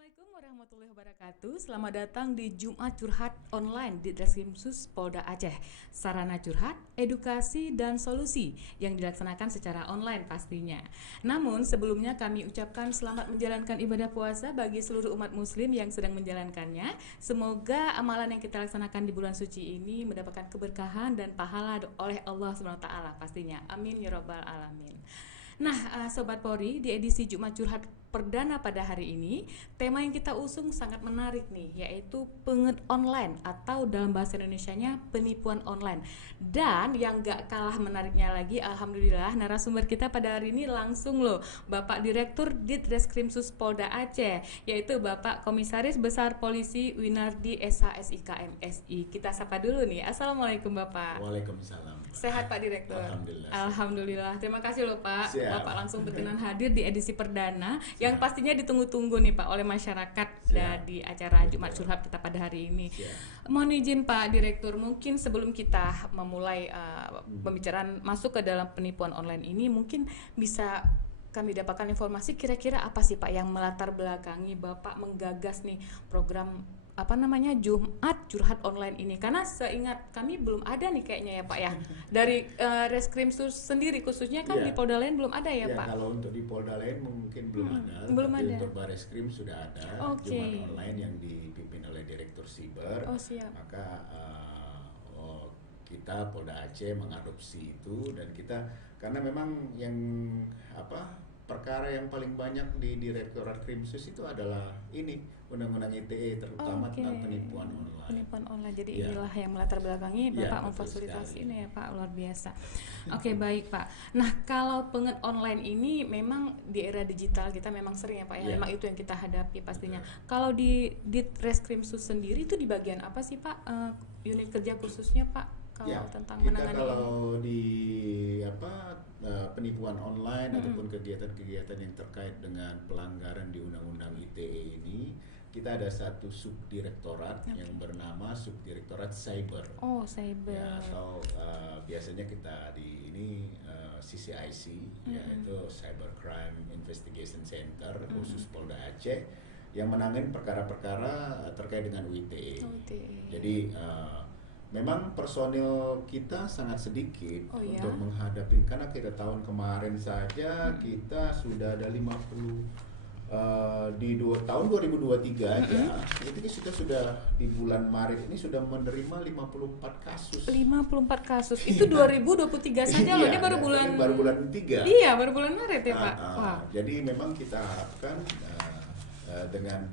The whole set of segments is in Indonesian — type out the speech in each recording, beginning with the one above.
Assalamualaikum warahmatullahi wabarakatuh. Selamat datang di Jumat Curhat Online di Reskrimsus Polda Aceh. Sarana curhat, edukasi, dan solusi yang dilaksanakan secara online pastinya. Namun sebelumnya kami ucapkan selamat menjalankan ibadah puasa bagi seluruh umat muslim yang sedang menjalankannya. Semoga amalan yang kita laksanakan di bulan suci ini mendapatkan keberkahan dan pahala oleh Allah SWT pastinya. Amin ya rabbal alamin. Nah, Sobat Polri, di edisi Jumat Curhat Perdana pada hari ini, tema yang kita usung sangat menarik nih, yaitu penget online atau dalam bahasa Indonesianya penipuan online. Dan yang gak kalah menariknya lagi, alhamdulillah narasumber kita pada hari ini langsung loh, Bapak Direktur Ditreskrimsus Polda Aceh, yaitu Bapak Komisaris Besar Polisi Winardi SHSIK MSI. Kita sapa dulu nih. Assalamualaikum Bapak. Waalaikumsalam. Sehat Pak Direktur? Alhamdulillah. Alhamdulillah. Terima kasih loh Pak. Siap. Bapak langsung berkenan hadir di edisi perdana yang pastinya ditunggu-tunggu nih Pak oleh masyarakat di acara Jumat Curhat kita pada hari ini. Mohon izin Pak Direktur, mungkin sebelum kita memulai pembicaraan masuk ke dalam penipuan online ini, mungkin bisa kami dapatkan informasi kira-kira apa sih Pak yang melatar belakangi Bapak menggagas nih program Jumat Curhat Online ini, karena seingat kami belum ada nih kayaknya ya Pak ya dari Reskrimsus sendiri khususnya kan di Polda lain belum ada ya Pak. Kalau untuk di Polda lain mungkin belum ada, belum tapi ada. untuk Bareskrim sudah ada. Jumat Online yang dipimpin oleh Direktur Siber. Siap. Maka kita Polda Aceh mengadopsi itu, dan kita karena memang yang perkara yang paling banyak di Direktorat Krimsus itu adalah ini Undang-Undang ITE, terutama tentang penipuan online. Penipuan online. Jadi inilah yang melatar belakangi Bapak memfasilitasi ini ya Pak, luar biasa. Oke, baik Pak. Nah, kalau penget online ini memang di era digital kita memang sering ya Pak ya. Memang itu yang kita hadapi pastinya. Kalau di Ditreskrimsus sendiri itu di bagian apa sih Pak? Unit kerja khususnya Pak? Tentang menangani kalau di penipuan online ataupun kegiatan-kegiatan yang terkait dengan pelanggaran di Undang-Undang ITE ini, kita ada satu subdirektorat yang bernama Subdirektorat Cyber. Cyber. Ya, atau biasanya kita di ini CCIC, yaitu Cyber Crime Investigation Center khusus Polda Aceh yang menangani perkara-perkara terkait dengan UITE. Jadi memang personil kita sangat sedikit untuk menghadapi, karena kita tahun kemarin saja kita sudah ada 50 tahun 2023 aja, itu kita sudah di bulan Maret ini sudah menerima 54 kasus. 54 kasus. Itu 2023 saja loh. Iya, Dia baru bulan 3. Iya, baru bulan Maret ya, Pak. Wah. Jadi memang kita harapkan dengan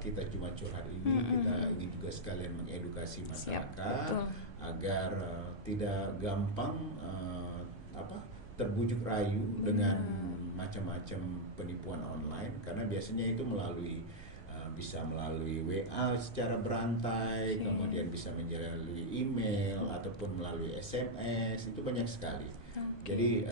kita cuma curhat ini, kita ingin juga sekalian mengedukasi masyarakat agar tidak gampang terbujuk rayu dengan macam-macam penipuan online, karena biasanya itu bisa melalui WA secara berantai, kemudian bisa melalui email ataupun melalui SMS, itu banyak sekali. Jadi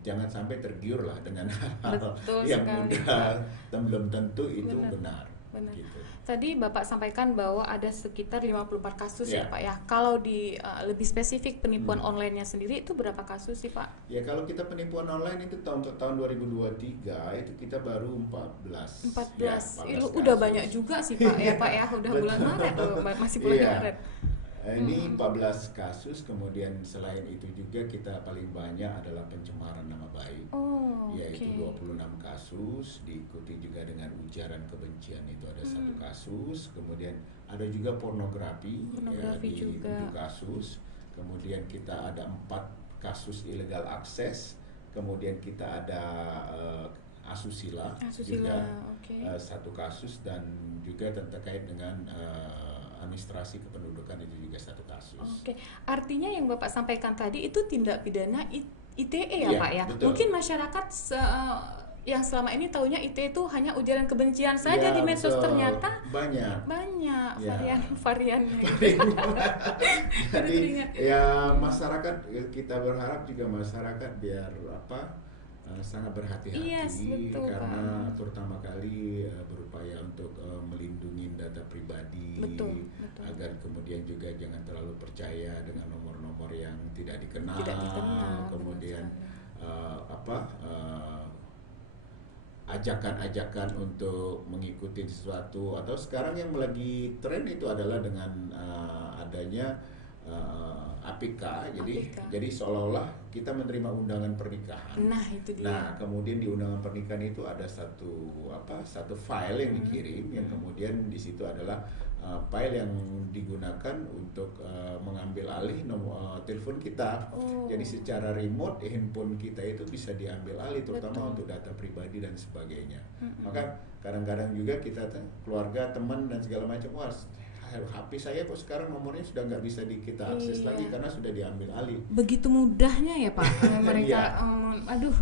jangan sampai tergiur lah dengan hal yang mudah dan belum tentu itu benar. Gitu. Tadi Bapak sampaikan bahwa ada sekitar 54 kasus ya Pak ya. Kalau di lebih spesifik penipuan online-nya sendiri itu berapa kasus sih Pak? Ya kalau kita penipuan online itu tahun 2023 itu kita baru 14. 14. Ya, 14 Itu kasus. Udah banyak juga sih Pak ya Pak ya. Udah bulan Maret masih bulan Maret. Ini 14 kasus, kemudian selain itu juga kita paling banyak adalah pencemaran nama baik, yaitu 26 kasus, diikuti juga dengan ujaran kebencian itu ada 1 kasus, kemudian ada juga pornografi di 7 kasus, kemudian kita ada 4 kasus illegal akses, kemudian kita ada asusila juga 1 kasus, dan juga terkait dengan administrasi kependudukan itu juga 1 kasus. Artinya yang Bapak sampaikan tadi itu tindak pidana ITE ya Pak ya? Betul. Mungkin masyarakat yang selama ini taunya ITE itu hanya ujaran kebencian saja di medsos, ternyata banyak varian-variannya. Jadi ya masyarakat, kita berharap juga masyarakat biar sangat berhati-hati, karena terutama kali berupaya untuk melindungi data pribadi, agar kemudian juga jangan terlalu percaya dengan nomor-nomor yang tidak dikenal, kemudian ajakan-ajakan untuk mengikuti sesuatu, atau sekarang yang lagi tren itu adalah dengan adanya APK, jadi seolah-olah kita menerima undangan pernikahan. Nah, itu dia. Nah, kemudian di undangan pernikahan itu ada satu file yang dikirim, yang kemudian di situ adalah file yang digunakan untuk mengambil alih nomor telepon kita. Jadi secara remote handphone kita itu bisa diambil alih, terutama untuk data pribadi dan sebagainya. Maka kadang-kadang juga kita keluarga, teman dan segala macam, HP saya kok sekarang nomornya sudah nggak bisa kita akses lagi karena sudah diambil alih. Begitu mudahnya ya Pak mereka.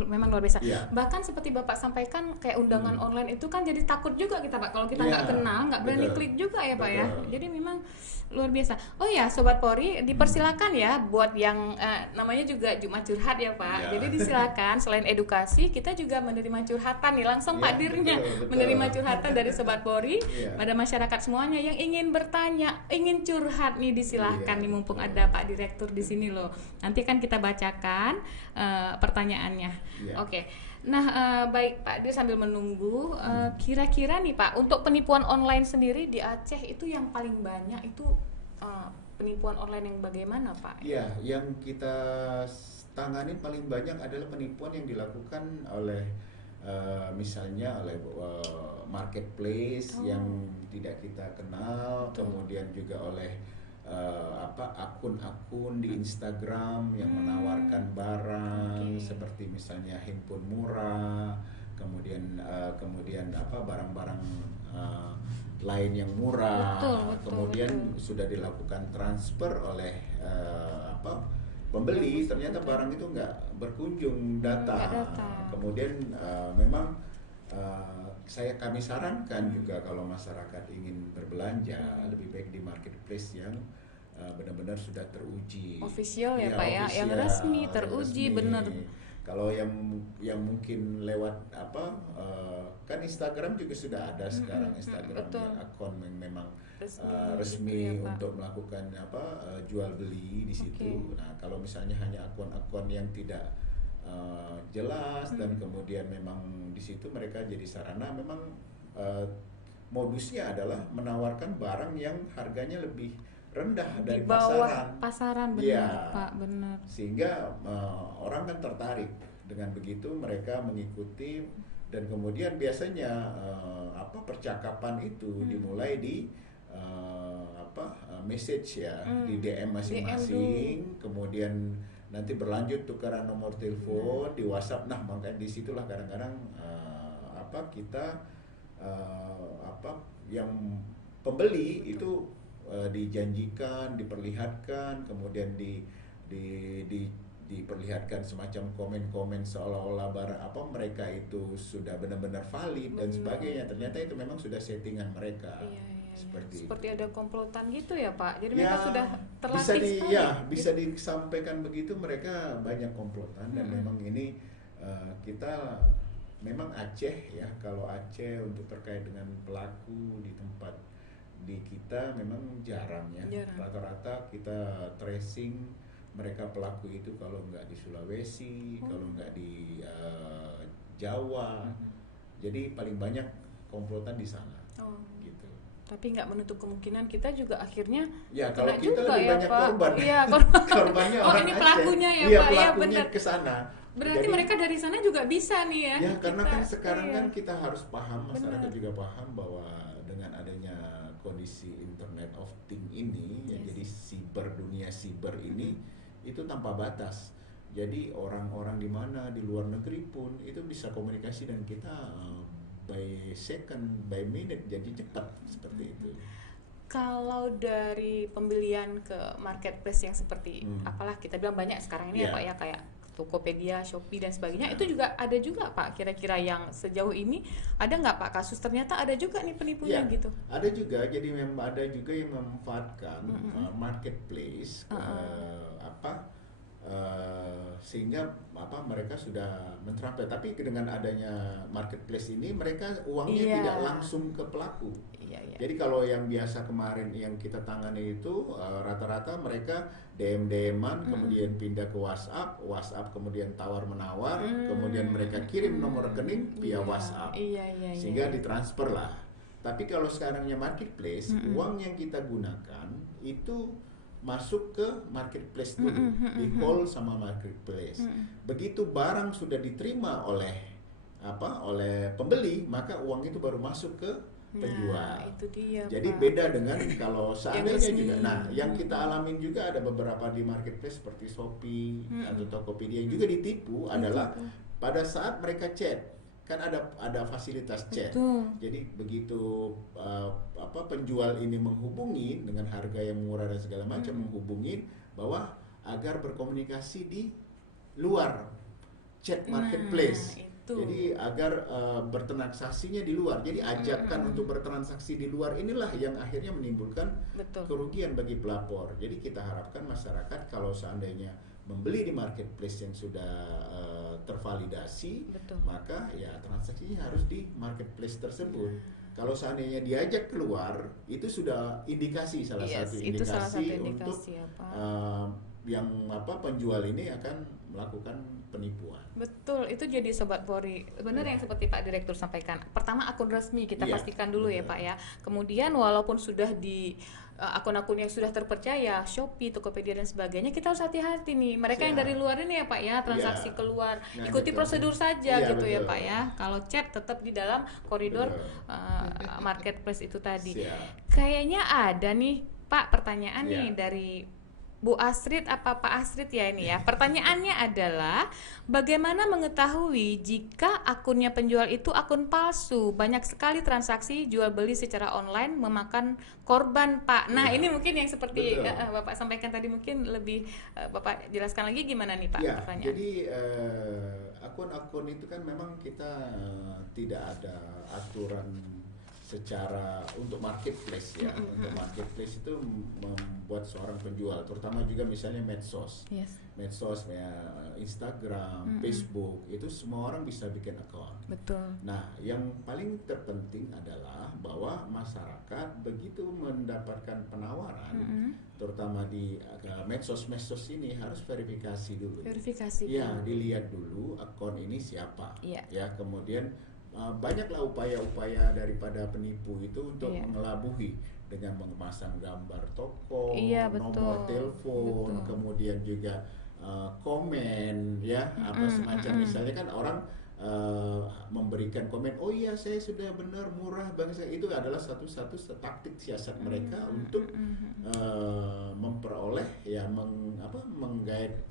Memang luar biasa. Bahkan seperti Bapak sampaikan, kayak undangan online itu kan jadi takut juga kita Pak, kalau kita nggak kenal, nggak berani klik juga ya Pak ya. Jadi memang luar biasa. Oh ya Sobat Polri, dipersilakan ya buat yang namanya juga Jumat Curhat ya Pak. Jadi disilakan, selain edukasi kita juga menerima curhatan nih langsung Pak Dirnya, menerima curhatan dari Sobat Polri pada masyarakat semuanya yang ingin bertanya, ingin curhat nih, disilahkan nih, mumpung ada Pak Direktur di sini loh. Nanti kan kita bacakan pertanyaannya. Oke. Nah, baik Pak Dir, sambil menunggu, kira-kira nih Pak, untuk penipuan online sendiri di Aceh itu yang paling banyak itu penipuan online yang bagaimana Pak? Ya, yang kita tangani paling banyak adalah penipuan yang dilakukan oleh misalnya oleh marketplace yang tidak kita kenal, kemudian juga oleh akun-akun di Instagram yang menawarkan barang seperti misalnya handphone murah, kemudian barang-barang lain yang murah, kemudian sudah dilakukan transfer oleh pembeli, ternyata barang itu nggak berkunjung datang. Kemudian memang kami sarankan juga kalau masyarakat ingin berbelanja lebih baik di marketplace yang benar-benar sudah teruji, official ya Pak ya, yang resmi, teruji, benar. Kalau yang mungkin lewat kan Instagram juga sudah ada sekarang Instagram akun yang memang resmi untuk melakukan jual beli di situ. Nah, kalau misalnya hanya akun-akun yang tidak jelas dan kemudian memang di situ mereka jadi sarana, memang modusnya adalah menawarkan barang yang harganya lebih rendah dari pasaran. Benar Pak, benar. Sehingga orang kan tertarik Dengan begitu mereka mengikuti, dan kemudian biasanya percakapan itu dimulai di message ya, di DM masing-masing, kemudian nanti berlanjut tukaran nomor telepon di WhatsApp. Nah, makanya disitulah kadang-kadang kita yang pembeli itu dijanjikan, diperlihatkan, kemudian diperlihatkan semacam komen-komen seolah-olah mereka itu sudah benar-benar valid dan sebagainya. Ternyata itu memang sudah settingan mereka. Seperti ada komplotan gitu ya Pak. Jadi mereka sudah terlatih sekali. Bisa disampaikan begitu, mereka banyak komplotan. Dan memang ini kita memang Aceh ya, kalau Aceh untuk terkait dengan pelaku di tempat di kita memang jarang ya. Rata-rata kita tracing mereka pelaku itu kalau nggak di Sulawesi, kalau nggak di Jawa. Jadi paling banyak komplotan di sana. Gitu. Tapi nggak menutup kemungkinan kita juga akhirnya kalau kita lebih banyak korban. Iya, korbannya orang ini Aceh. pelakunya ya Iya, Pak. pelakunya ke sana. Berarti mereka dari sana juga bisa nih ya. Ya, karena kan sekarang kan kita harus paham, masyarakat juga paham bahwa dengan adanya kondisi Internet of Things ini, jadi dunia siber ini itu tanpa batas. Jadi orang-orang di mana di luar negeri pun itu bisa komunikasi dengan kita by second, by minute, jadi cepat seperti itu. Kalau dari pembelian ke marketplace yang seperti apalah kita bilang banyak sekarang ini ya Pak ya, kayak Tokopedia, Shopee dan sebagainya, itu juga ada juga Pak kira-kira yang sejauh ini ada nggak Pak kasus ternyata ada juga nih penipunya gitu? Ada juga, jadi memang ada juga yang memanfaatkan marketplace sehingga mereka sudah menterampil. Tapi dengan adanya marketplace ini mereka uangnya tidak langsung ke pelaku. Jadi kalau yang biasa kemarin yang kita tangani itu rata-rata mereka DM-an, kemudian pindah ke WhatsApp kemudian tawar-menawar, kemudian mereka kirim nomor rekening via WhatsApp, sehingga ditransfer lah. Tapi kalau sekarangnya marketplace, uang yang kita gunakan itu masuk ke marketplace dulu, di hold sama marketplace. Begitu barang sudah diterima oleh pembeli, maka uang itu baru masuk ke penjual. Itu dia, jadi Pak. beda dengan kalau seandainya juga. Nah, yang kita alamin juga ada beberapa di marketplace seperti Shopee atau Tokopedia yang juga ditipu adalah pada saat mereka chat. Kan ada fasilitas chat. Jadi begitu penjual ini menghubungi dengan harga yang murah dan segala macam, menghubungin bahwa agar berkomunikasi di luar chat marketplace. Jadi agar bertransaksinya di luar. Jadi ajakan untuk bertransaksi di luar inilah yang akhirnya menimbulkan kerugian bagi pelapor. Jadi kita harapkan masyarakat kalau seandainya membeli di marketplace yang sudah tervalidasi, maka ya transaksinya harus di marketplace tersebut. Kalau seandainya diajak keluar, itu sudah indikasi salah satu indikasi untuk yang penjual ini akan melakukan penipuan. Betul, itu jadi Sobat Polri. Benar yang seperti Pak Direktur sampaikan. Pertama akun resmi kita pastikan dulu ya Pak ya. Kemudian walaupun sudah di akun-akun yang sudah terpercaya, Shopee, Tokopedia dan sebagainya, kita harus hati-hati nih. Mereka yang dari luar ini ya Pak ya, transaksi keluar, ikuti prosedur saja gitu ya Pak ya. Kalau chat tetap di dalam koridor marketplace itu tadi. Kayaknya ada nih Pak pertanyaan nih dari Bu Astrid apa Pak Astrid ya ini ya. Pertanyaannya adalah bagaimana mengetahui jika akunnya penjual itu akun palsu? Banyak sekali transaksi jual beli secara online memakan korban Pak. Nah ini mungkin yang seperti Bapak sampaikan tadi, mungkin lebih Bapak jelaskan lagi gimana nih Pak pertanyaan. Jadi akun-akun itu kan memang kita tidak ada aturan secara untuk marketplace ya. Untuk marketplace itu membuat seorang penjual, terutama juga misalnya medsos ya, Instagram, Facebook, itu semua orang bisa bikin account. Nah, yang paling terpenting adalah bahwa masyarakat begitu mendapatkan penawaran, terutama di medsos ini harus verifikasi dulu. Dilihat dulu akun ini siapa. Ya, kemudian banyaklah upaya-upaya daripada penipu itu untuk mengelabuhi dengan memasang gambar toko, nomor telepon, kemudian juga komen ya apa semacam misalnya kan orang memberikan komen, oh iya saya sudah benar murah bangsa, itu adalah satu-satu taktik siasat mereka untuk memperoleh ya menggait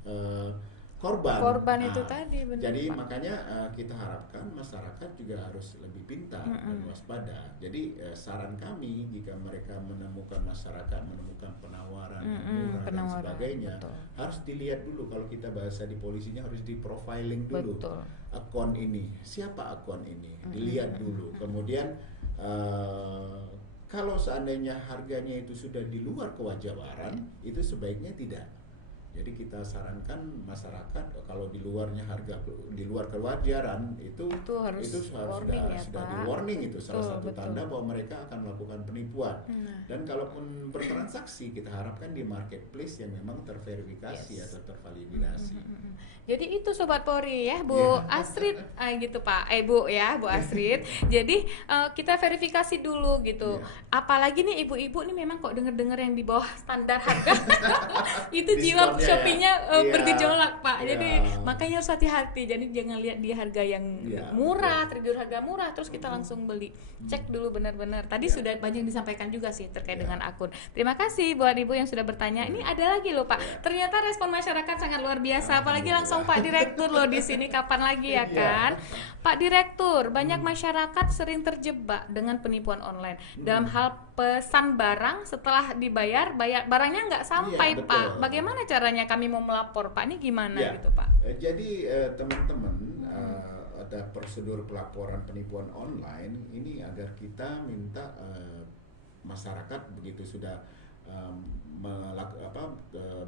korban. Itu tadi, benar, Jadi Pak. makanya kita harapkan masyarakat juga harus lebih pintar dan waspada. Jadi saran kami jika mereka masyarakat menemukan penawaran murah dan sebagainya, betul. harus dilihat dulu, kalau kita bahasa di polisinya harus di profiling dulu. Betul. Akun ini, siapa akun ini, dilihat dulu. Kemudian kalau seandainya harganya itu sudah di luar kewajaran, itu sebaiknya tidak. Jadi kita sarankan masyarakat kalau di luarnya harga di luar kewajaran itu harus sudah Pak. di warning, itu salah satu betul. tanda bahwa mereka akan melakukan penipuan. Dan kalaupun bertransaksi, kita harapkan di marketplace yang memang terverifikasi atau tervalidasi. Jadi itu Sobat Polri ya, Bu Astrid, gitu Pak, Bu ya, Bu Astrid. Jadi kita verifikasi dulu gitu. Apalagi nih ibu-ibu nih memang kok denger-denger yang di bawah standar harga, itu jiwa Shopee-nya bergejolak Pak. Jadi makanya harus hati-hati. Jadi jangan lihat di harga yang murah, tergiur harga murah, terus kita langsung beli. Cek dulu benar-benar. Tadi sudah banyak disampaikan juga sih terkait dengan akun. Terima kasih buat ibu yang sudah bertanya. Ini ada lagi loh Pak. Ternyata respon masyarakat sangat luar biasa. Apalagi langsung Pak Direktur loh di sini, kapan lagi ya kan? Pak Direktur, banyak masyarakat sering terjebak dengan penipuan online dalam hal pesan barang, setelah dibayar, barangnya nggak sampai Pak. Bagaimana caranya kami mau melapor Pak? Ini gimana gitu Pak? Jadi teman-teman, ada prosedur pelaporan penipuan online ini agar kita minta masyarakat begitu sudah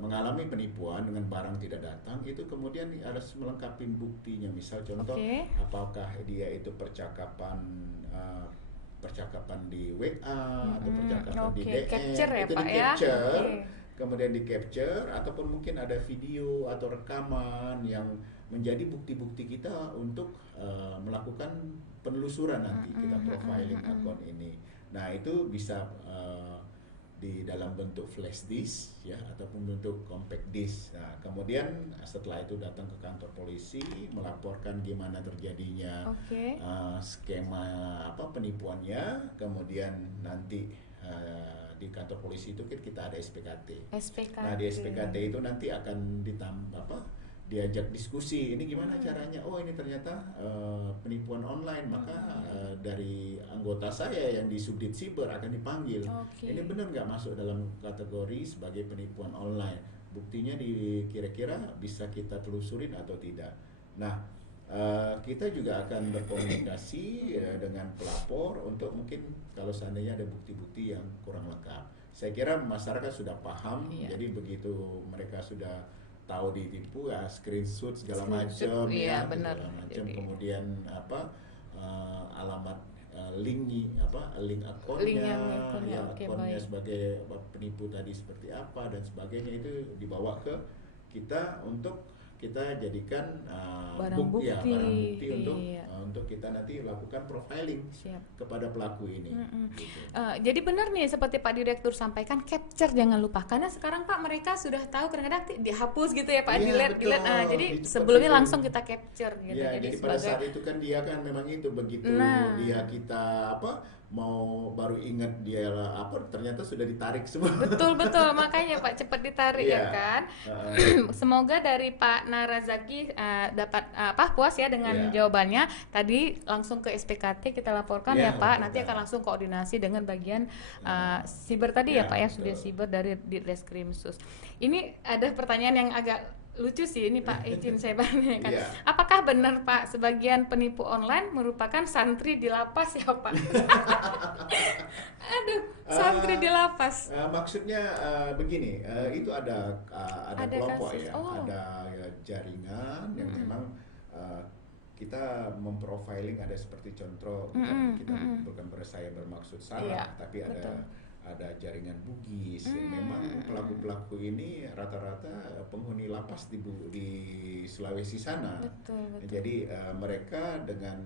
mengalami penipuan dengan barang tidak datang, itu kemudian harus melengkapi buktinya. Misal contoh, apakah dia itu percakapan di WA atau percakapan di DM, capture ya, itu Pak, di-capture, kemudian di-capture, ataupun mungkin ada video atau rekaman yang menjadi bukti-bukti kita untuk melakukan penelusuran nanti, kita profiling akun ini. Nah itu bisa di dalam bentuk flash disk ya ataupun bentuk compact disk. Nah, kemudian setelah itu datang ke kantor polisi melaporkan gimana terjadinya skema penipuannya. Kemudian nanti di kantor polisi itu kita ada SPKT. Nah, di SPKT itu nanti akan ditambah diajak diskusi, ini gimana caranya? Oh ini ternyata penipuan online, maka dari anggota saya yang di Subdit Siber akan dipanggil. Ini benar nggak masuk dalam kategori sebagai penipuan online? Buktinya kira-kira bisa kita telusurin atau tidak? Nah, kita juga akan berkomunikasi dengan pelapor untuk mungkin kalau seandainya ada bukti-bukti yang kurang lengkap. Saya kira masyarakat sudah paham, jadi begitu mereka sudah tahu ditipu ya screenshot segala macam kemudian alamat link akunnya akunnya sebagai penipu tadi seperti apa dan sebagainya, itu dibawa ke kita untuk kita jadikan barang bukti untuk kita nanti lakukan profiling kepada pelaku ini. Gitu. Jadi benar nih seperti Pak Direktur sampaikan, capture jangan lupa, karena sekarang Pak mereka sudah tahu kadang-kadang dihapus gitu ya Pak, delete. Jadi sebelumnya langsung kita capture gitu. Jadi pada saat itu kan dia kan memang itu begitu dia kita mau baru ingat dia ternyata sudah ditarik semua. Betul makanya Pak cepat ditarik ya kan. Semoga dari Pak Narazaki dapat puas ya dengan jawabannya tadi. Langsung ke SPKT kita laporkan ya Pak, nanti akan langsung koordinasi dengan bagian siber tadi ya Pak ya, Sudin Siber dari Ditreskrimsus. Ini ada pertanyaan yang agak lucu sih ini Pak, izin saya tanyakan. Apakah benar Pak sebagian penipu online merupakan santri di lapas ya Pak? Aduh, santri di lapas. Maksudnya begini, itu ada kelompok kasus. Ada jaringan yang memang kita memprofiling, ada seperti contoh bukan saya bermaksud salah, tapi ada jaringan Bugis yang memang pelaku-pelaku ini rata-rata penghuni lapas di Sulawesi sana. Jadi mereka dengan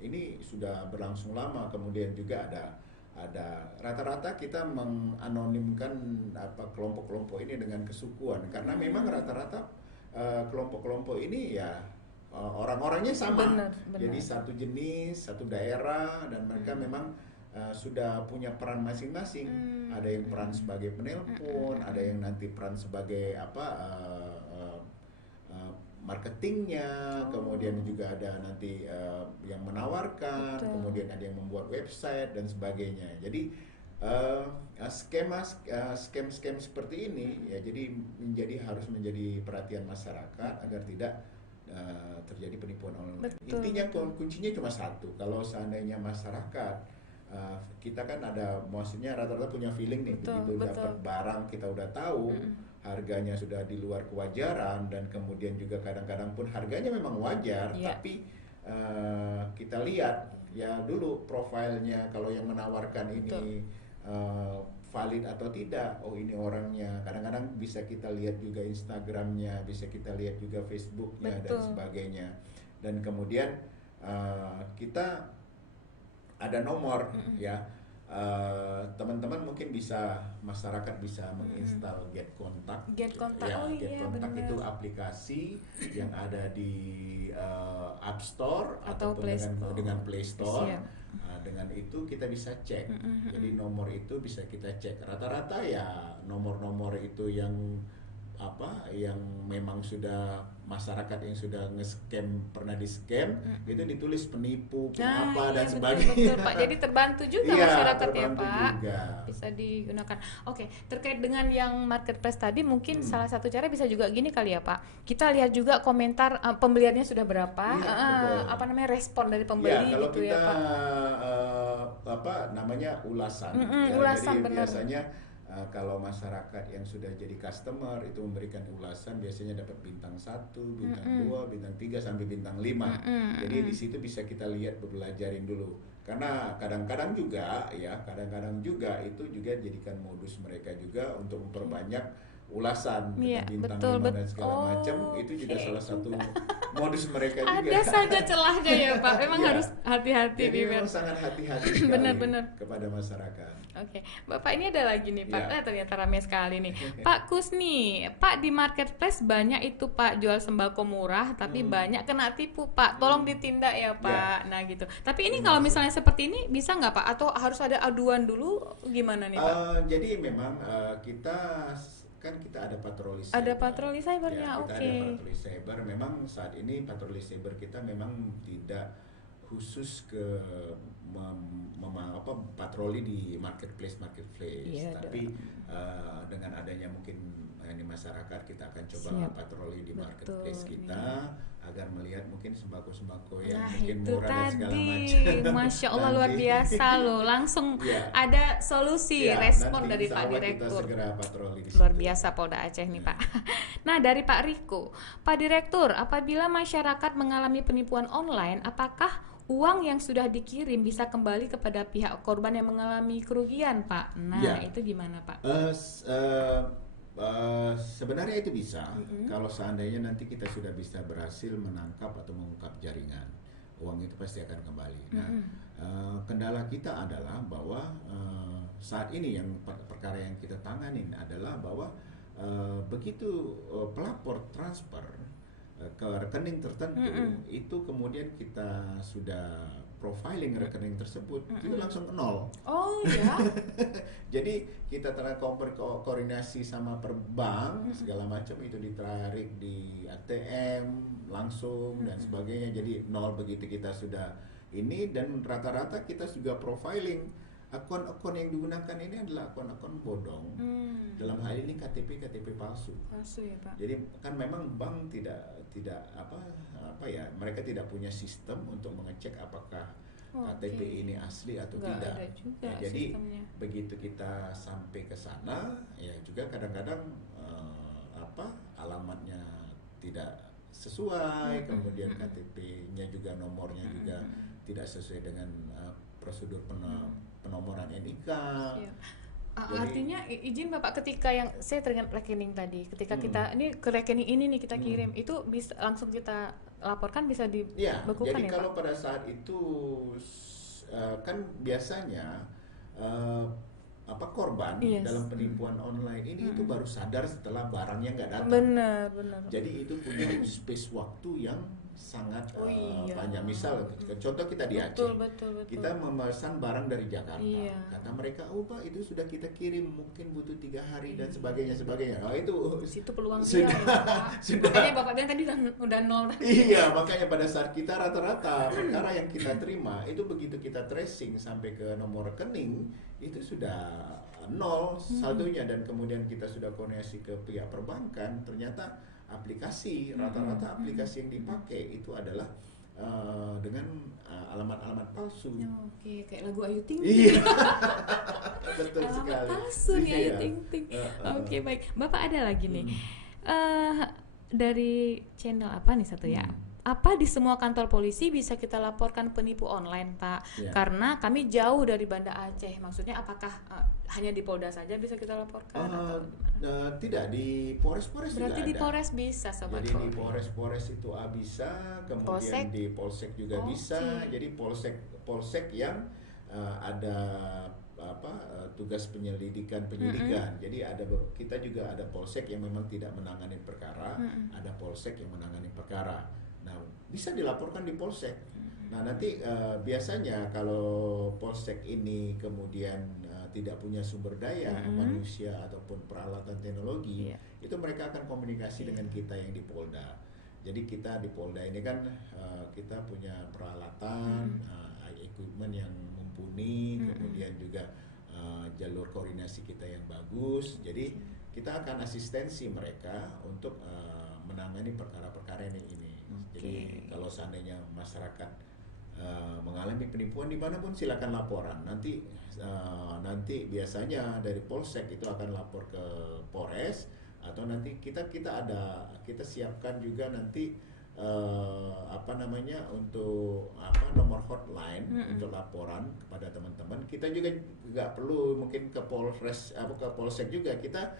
ini sudah berlangsung lama, kemudian juga ada rata-rata kita menganonimkan apa kelompok-kelompok ini dengan kesukuan karena memang rata-rata kelompok-kelompok ini ya orang-orangnya sama. Benar. Jadi satu jenis, satu daerah dan mereka memang sudah punya peran masing-masing. Ada yang peran sebagai penelpon, ada yang nanti peran sebagai apa marketingnya, kemudian juga ada nanti yang menawarkan, kemudian ada yang membuat website dan sebagainya. Jadi scam seperti ini ya jadi harus menjadi perhatian masyarakat agar tidak terjadi penipuan online. Intinya kuncinya cuma satu. Kalau seandainya masyarakat kita kan ada, maksudnya rata-rata punya feeling nih, begitu dapat barang kita udah tahu harganya sudah di luar kewajaran dan kemudian juga kadang-kadang pun harganya memang wajar, tapi kita lihat ya dulu profilnya kalau yang menawarkan ini valid atau tidak. Oh ini orangnya, kadang-kadang bisa kita lihat juga Instagramnya, bisa kita lihat juga Facebooknya dan sebagainya. Dan kemudian kita ada nomor ya. Teman-teman mungkin bisa, masyarakat bisa menginstal Get Contact. Get Contact, ya, Get Contact bener. itu aplikasi yang ada di App Store atau dengan Play Store. Siap. Dengan itu kita bisa cek. Jadi nomor itu bisa kita cek. Rata-rata ya nomor-nomor itu yang apa yang memang sudah masyarakat yang sudah nge-scam, pernah di-scam, itu ditulis penipu, pengapa dan sebagainya. Betul, Pak. Jadi terbantu juga Iya, masyarakat ya, terbantu Pak. juga. Bisa digunakan. Oke, terkait dengan yang marketplace tadi, mungkin salah satu cara bisa juga gini kali ya, Pak. Kita lihat juga komentar pembeliannya sudah berapa, apa namanya respon dari pembeli ya, kalau gitu kita, ya, Pak. apa namanya ulasan. Ulasan, jadi benar. biasanya kalau masyarakat yang sudah jadi customer itu memberikan ulasan, biasanya dapat bintang 1, bintang 2, bintang 3 sampai bintang 5. Jadi di situ bisa kita lihat, belajarin dulu. Karena kadang-kadang juga itu juga jadikan modus mereka juga untuk memperbanyak ulasan bintang 5 dan segala macam. Itu juga salah satu modus mereka juga. Ada saja celahnya ya, Pak. Memang harus hati-hati. Jadi memang sangat hati-hati sekali benar. kepada masyarakat. Oke, Bapak ini ada lagi nih Pak. Ternyata ramai sekali nih. Pak Kusni, Pak di marketplace banyak itu Pak jual sembako murah, tapi banyak kena tipu Pak. Tolong ditindak ya Pak. Nah gitu. Tapi ini kalau misalnya seperti ini bisa nggak Pak? Atau harus ada aduan dulu? Gimana nih Pak? Jadi memang kita ada patroli cyber. Ada patroli cybernya, ya, oke. Kita ada patroli cyber. Memang saat ini patroli cyber kita memang tidak khusus ke patroli di marketplace, tapi dengan adanya mungkin ini masyarakat, kita akan coba patroli di marketplace kita agar melihat mungkin sembako-sembako yang mungkin murah dan segala macam. Masya Allah, luar biasa loh, langsung ada solusi respon dari Pak Direktur. Luar biasa Polda Aceh nih Pak. Nah dari Pak Riko, Pak Direktur, apabila masyarakat mengalami penipuan online, apakah uang yang sudah dikirim bisa kembali kepada pihak korban yang mengalami kerugian, Pak? Nah, itu gimana, Pak? Sebenarnya itu bisa kalau seandainya nanti kita sudah bisa berhasil menangkap atau mengungkap jaringan, uang itu pasti akan kembali. Nah, kendala kita adalah bahwa saat ini yang perkara yang kita tanganin adalah bahwa begitu pelapor transfer ke rekening tertentu, itu kemudian kita sudah profiling rekening tersebut, itu langsung ke nol. Oh ya. Jadi kita koordinasi sama per bank segala macam, itu ditarik di ATM langsung dan sebagainya, jadi nol begitu kita sudah ini. Dan rata-rata kita juga profiling akun-akun yang digunakan ini adalah akun-akun bodong. Dalam hal ini KTP palsu. Palsu ya Pak. Jadi kan memang bank tidak mereka tidak punya sistem untuk mengecek apakah KTP ini asli atau tidak. Ada juga jadi sistemnya. Begitu kita sampai ke sana, ya juga kadang-kadang alamatnya tidak sesuai, kemudian KTP-nya juga nomornya juga tidak sesuai dengan prosedur penomoran NIK. Artinya izin Bapak, ketika yang saya teringat rekening tadi, ketika kita ini ke rekening ini nih kita kirim, itu bisa langsung kita laporkan, bisa dibekukan jadi ya kalau Pak? pada saat itu kan biasanya eh, korban dalam penipuan online ini itu baru sadar setelah barangnya nggak datang. Benar. Jadi itu punya space waktu yang sangat panjang. Misal contoh kita di Aceh, Betul. kita memesan barang dari Jakarta, Iya. kata mereka, oh Pak itu sudah kita kirim, mungkin butuh 3 hari dan sebagainya. Oh itu Situ peluang sudah, dia ya, Pak. sudah. Makanya Bapak bilang tadi udah nol. Iya, makanya pada saat kita rata-rata perkara yang kita terima itu begitu kita tracing sampai ke nomor rekening itu sudah nol saldonya, dan kemudian kita sudah koordinasi ke pihak perbankan, ternyata aplikasi rata-rata aplikasi yang dipakai itu adalah dengan alamat-alamat palsu. Oke, kayak lagu Ayu Ting Iya, Ting. betul Alamat sekali. palsu nih Ayu Iya. Ting Ting. Oke, baik. Bapak ada lagi nih. Dari channel apa nih satu ya? Apa di semua kantor polisi bisa kita laporkan penipu online, Pak? Ya. Karena kami jauh dari Banda Aceh. Maksudnya apakah hanya di Polda saja bisa kita laporkan? Atau gimana? Tidak, di Polres-Polres juga Berarti di ada. Polres bisa, Sobat Jadi di Polri. Polres-Polres itu bisa, kemudian Polsek? di Polsek juga bisa. Jadi Polsek yang ada tugas penyelidikan. Jadi kita juga ada Polsek yang memang tidak menangani perkara, ada Polsek yang menangani perkara. Nah, bisa dilaporkan di Polsek. Nah, nanti biasanya kalau Polsek ini kemudian tidak punya sumber daya manusia ataupun peralatan teknologi, itu mereka akan komunikasi dengan kita yang di Polda. Jadi kita di Polda ini kan kita punya peralatan, equipment yang mumpuni, kemudian juga jalur koordinasi kita yang bagus. Jadi kita akan asistensi mereka untuk menangani perkara-perkara ini. Jadi kalau seandainya masyarakat mengalami penipuan dimanapun, silakan laporan. Nanti biasanya dari Polsek itu akan lapor ke Polres, atau nanti kita siapkan juga nanti untuk nomor hotline untuk laporan kepada teman-teman. Kita juga nggak perlu mungkin ke Polres ke Polsek juga, kita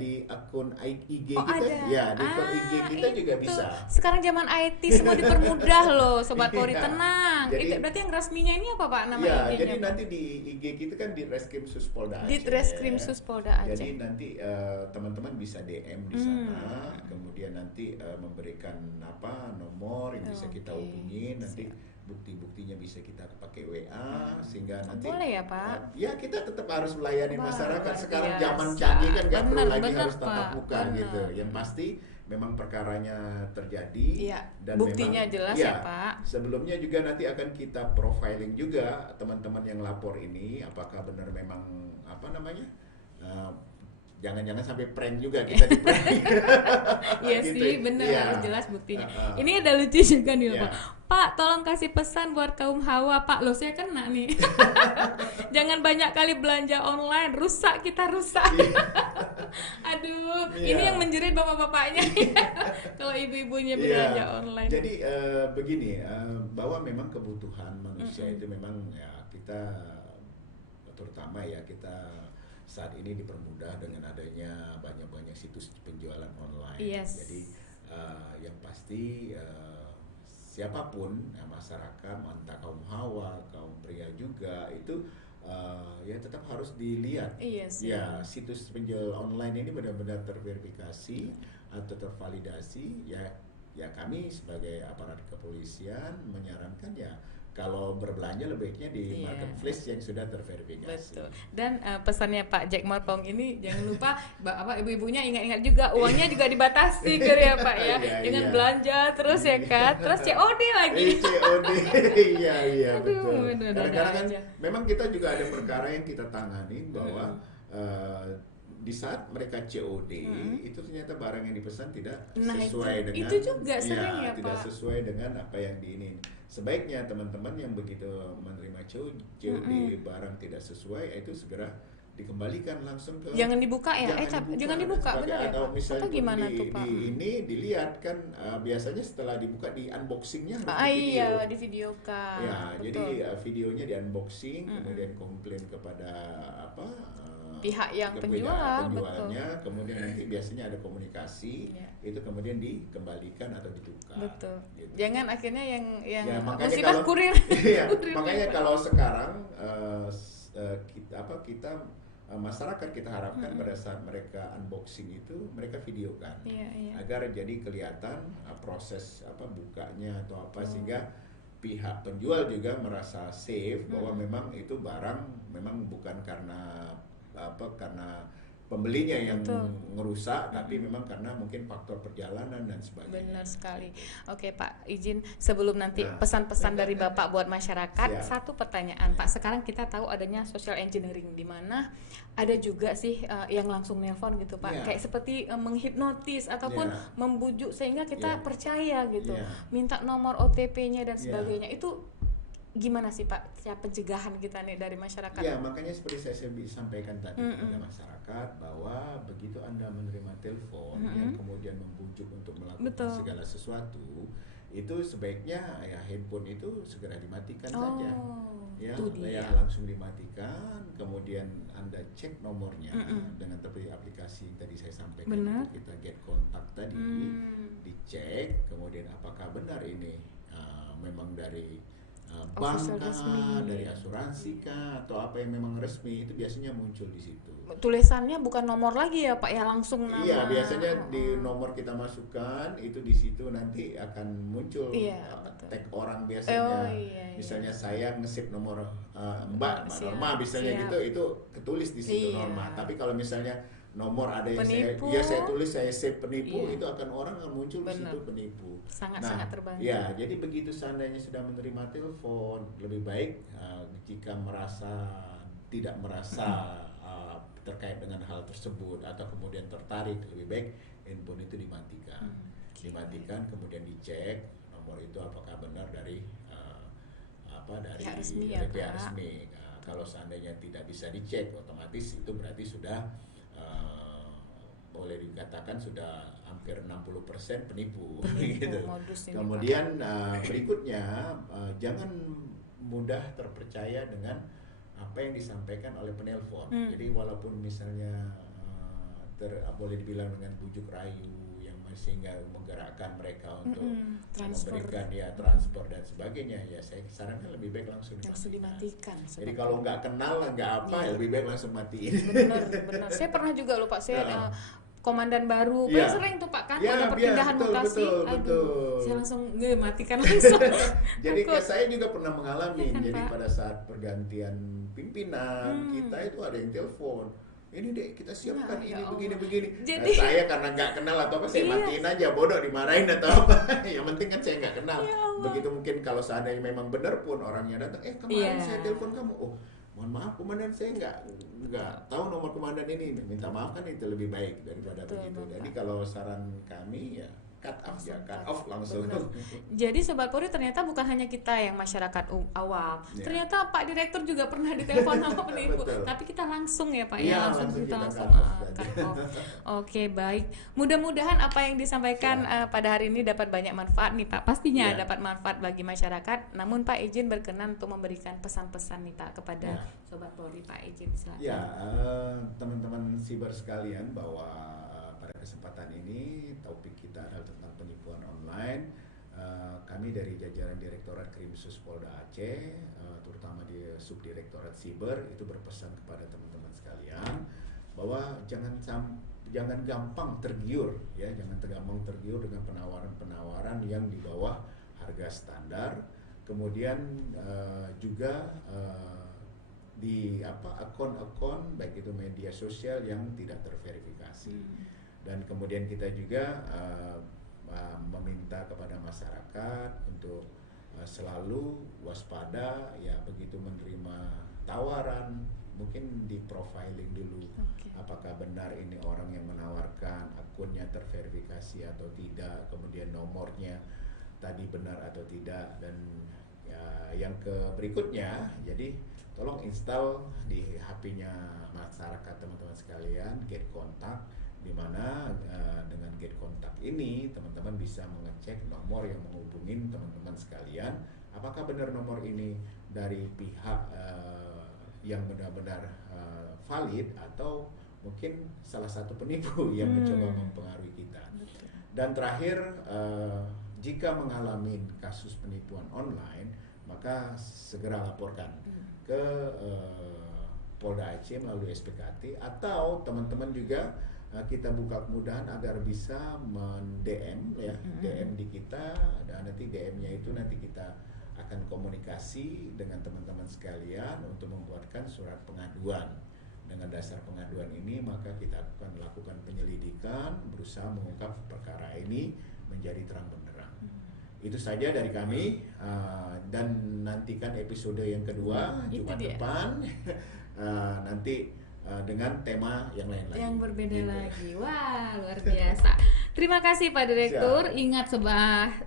di akun IG kita ada. ya, di akun IG kita juga bisa. Sekarang zaman IT semua dipermudah loh, Sobat Polri, Iya. tenang. Jadi- Itu berarti yang resminya ini apa Pak nama Ya, IG-nya? jadi Pak? nanti di IG kita kan di Reskrimsus Polda Aceh. Di Reskrimsus Polda Aceh. Jadi nanti teman-teman bisa DM di sana, kemudian nanti memberikan nomor yang bisa kita hubungin, nanti bukti-buktinya bisa kita pakai WA, sehingga nanti Boleh ya, Pak? ya kita tetap harus melayani Wah, masyarakat. luar Sekarang biasa. zaman canggih kan nggak perlu lagi Benar, harus tatap Pak. muka Benar. gitu. Yang pasti memang perkaranya terjadi, Iya, dan buktinya memang, jelas ya, Pak. Sebelumnya juga nanti akan kita profiling juga teman-teman yang lapor ini, apakah benar memang jangan-jangan sampai prank juga kita di prank. Iya Gitu. sih, benar, Iya. harus jelas buktinya. Uh-uh. Ini ada lucu juga nih, Iya. Pak. Pak, tolong kasih pesan buat kaum hawa, Pak. Loh, saya kena nih. Jangan banyak kali belanja online, rusak. Aduh, Iya. ini yang menjerit bapak-bapaknya. Kalau ibu-ibunya belanja online. Jadi begini, bahwa memang kebutuhan manusia itu memang ya kita, terutama ya kita saat ini dipermudah dengan adanya banyak-banyak situs penjualan online. Yes. Jadi yang pasti siapapun masyarakat, entah kaum hawa, kaum pria juga itu ya tetap harus dilihat. Iya sih. Ya, situs penjual online ini benar-benar terverifikasi atau tervalidasi. Ya kami sebagai aparat kepolisian menyarankan ya kalau berbelanja lebih baiknya di Iya. marketplace yang sudah terverifikasi. Betul. Dan pesannya Pak Jack Morpong ini jangan lupa ibu-ibunya ingat-ingat juga uangnya juga dibatasi gitu ya Pak ya. Iya, Jangan iya. belanja terus ya kan. Terus COD lagi. COD. Iya Aduh, betul. bener-bener Kadang-kadang kan aja. memang kita juga ada perkara yang kita tangani bahwa di saat mereka COD itu ternyata barang yang dipesan tidak Nah, sesuai dengan itu juga sering ya, tidak Pak. sesuai dengan apa yang diinin. Sebaiknya teman-teman yang begitu menerima COD barang tidak sesuai itu segera dikembalikan langsung ke, Jangan dibuka ya? Jangan dibuka, sebagai- benar ya, atau Pak? misalnya Atau gimana tuh, Pak? ini dilihat kan biasanya setelah dibuka di unboxingnya harus Ah, di video. iya, di videokan. Ya, Betul. jadi videonya di unboxing, kemudian komplain kepada Pihak yang ke penjual, penjualnya, kemudian nanti biasanya ada komunikasi, Iya. itu kemudian dikembalikan atau ditukar. Betul. Gitu. Jangan akhirnya yang Ya, makanya musibah kalau- kurir. Iya, Kurir. makanya kalau sekarang masyarakat kita harapkan pada saat mereka unboxing itu mereka videokan agar jadi kelihatan proses bukanya atau apa sehingga pihak penjual juga merasa safe bahwa memang itu barang memang bukan karena pembelinya yang ngerusak, tapi memang karena mungkin faktor perjalanan dan sebagainya. Benar sekali. Oke Pak, izin sebelum nanti pesan-pesan dari Bapak buat masyarakat, satu pertanyaan Pak. Sekarang kita tahu adanya social engineering di mana ada juga sih yang langsung nelpon gitu Pak, kayak seperti menghipnotis ataupun membujuk sehingga kita percaya gitu, minta nomor OTP-nya dan sebagainya. Itu gimana sih Pak cara pencegahan kita nih dari masyarakat? Ya, makanya seperti saya sampaikan tadi kepada masyarakat bahwa begitu Anda menerima telepon yang kemudian membujuk untuk melakukan segala sesuatu, itu sebaiknya handphone itu segera dimatikan saja. Ya, langsung dimatikan, kemudian Anda cek nomornya dengan aplikasi yang tadi saya sampaikan itu kita get contact tadi, dicek, kemudian apakah benar ini memang dari bank kah, dari asuransi kah, atau apa yang memang resmi, itu biasanya muncul di situ. Tulisannya bukan nomor lagi ya Pak, ya langsung nama. Iya, biasanya di nomor kita masukkan itu di situ nanti akan muncul tag orang biasanya. Misalnya saya nge-save nomor Mbak Norma misalnya gitu, itu ketulis di situ Norma. Tapi kalau misalnya nomor ada yang saya tulis, saya save penipu, itu akan orang akan muncul di situ penipu. Sangat terbantu. Ya, jadi begitu seandainya sudah menerima telepon, lebih baik jika tidak merasa terkait dengan hal tersebut atau kemudian tertarik, lebih baik handphone itu dimatikan. Dimatikan, kemudian dicek nomor itu apakah benar dari pihak resmi. Kalau seandainya tidak bisa dicek, otomatis itu berarti sudah boleh dikatakan sudah hampir 60% penipu gitu. Kemudian berikutnya jangan mudah terpercaya dengan apa yang disampaikan oleh penelpon. Jadi walaupun misalnya boleh dibilang dengan bujuk rayu yang sehingga menggerakkan mereka untuk memberikan transfer dan sebagainya, ya saya sarankan lebih baik langsung dimatikan. Jadi kalau nggak kenal nggak apa, lebih baik langsung matiin. Benar. Saya pernah juga loh Pak, saya komandan baru, sering tuh Pak kan ada perpindahan mutasi, saya langsung matikan langsung. Jadi saya juga pernah mengalami, jadi pada saat pergantian pimpinan kita itu ada yang telepon, ini dek kita siapkan ini begini. Jadi saya karena nggak kenal atau apa, saya matiin aja, bodoh dimarahin atau apa. Yang penting kan saya nggak kenal. Begitu mungkin kalau seandainya memang benar pun orangnya datang, kemarin saya telepon kamu, mohon maaf komandan, saya nggak tahu nomor komandan ini, minta maaf, kan itu lebih baik daripada begitu. Jadi kalau saran kami ya cut off langsung. Jadi Sobat Polri ternyata bukan hanya kita yang masyarakat awam, ternyata Pak Direktur juga pernah ditelepon sama penipu. Tapi kita langsung ya Pak, langsung kita langsung cut off. Oke, baik. Mudah-mudahan apa yang disampaikan pada hari ini dapat banyak manfaat nih Pak. Pastinya dapat manfaat bagi masyarakat. Namun Pak izin berkenan untuk memberikan pesan-pesan nih Pak kepada Sobat Polri. Pak izin silakan. Ya, teman-teman siber sekalian, bahwa pada kesempatan ini topik kita adalah tentang penipuan online. Kami dari jajaran Direktorat Krimsus Polda Aceh, terutama di Subdirektorat Siber, itu berpesan kepada teman-teman sekalian bahwa jangan gampang tergiur jangan gampang tergiur dengan penawaran-penawaran yang di bawah harga standar. Kemudian juga di akun-akun baik itu media sosial yang tidak terverifikasi. Dan kemudian kita juga meminta kepada masyarakat untuk selalu waspada begitu menerima tawaran, mungkin di profiling dulu. Apakah benar ini orang yang menawarkan, akunnya terverifikasi atau tidak, kemudian nomornya tadi benar atau tidak. Dan yang berikutnya, jadi tolong install di HP-nya masyarakat teman-teman sekalian Get Contact, di mana dengan Get Contact ini teman-teman bisa mengecek nomor yang menghubungin teman-teman sekalian, apakah benar nomor ini dari pihak yang benar-benar valid atau mungkin salah satu penipu yang mencoba mempengaruhi kita. Dan terakhir, jika mengalami kasus penipuan online, maka segera laporkan ke Polda Aceh melalui SPKT, atau teman-teman juga kita buka kemudahan agar bisa men-DM ya, DM di kita, dan nanti DM-nya itu nanti kita akan komunikasi dengan teman-teman sekalian untuk membuatkan surat pengaduan. Dengan dasar pengaduan ini maka kita akan melakukan penyelidikan, berusaha mengungkap perkara ini menjadi terang benderang. Itu saja dari kami, dan nantikan episode yang kedua Jumat depan nanti dengan tema yang lain lagi. Yang berbeda gitu. lagi. Wah, luar biasa. Terima kasih Pak Direktur. Siap. Ingat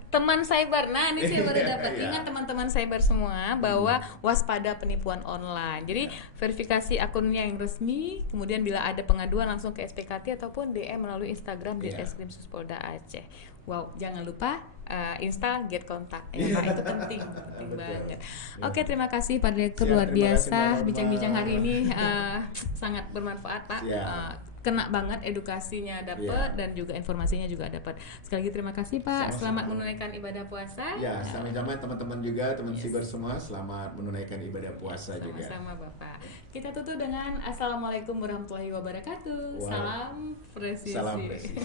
teman cyber. Nah, ini saya baru dapat. Iya. Ingat teman-teman cyber semua bahwa waspada penipuan online. Jadi verifikasi akunnya yang resmi, kemudian bila ada pengaduan langsung ke SPKT ataupun DM melalui Instagram di Reskrimsus Polda Aceh. Wow, jangan lupa install Get Contact. Ya, Pak, itu penting banget. Oke, terima kasih Pak Direktur, luar biasa. Bincang-bincang hari ini sangat bermanfaat, Pak. Kena banget, edukasinya dapat dan juga informasinya juga dapat. Sekali lagi terima kasih Pak. Selamat menunaikan ibadah puasa. Ya, sama-sama teman-teman juga, teman cyber semua, selamat menunaikan ibadah puasa juga. Sama-sama Bapak. Kita tutup dengan Assalamualaikum warahmatullahi wabarakatuh. Salam presisi. Salam presisi.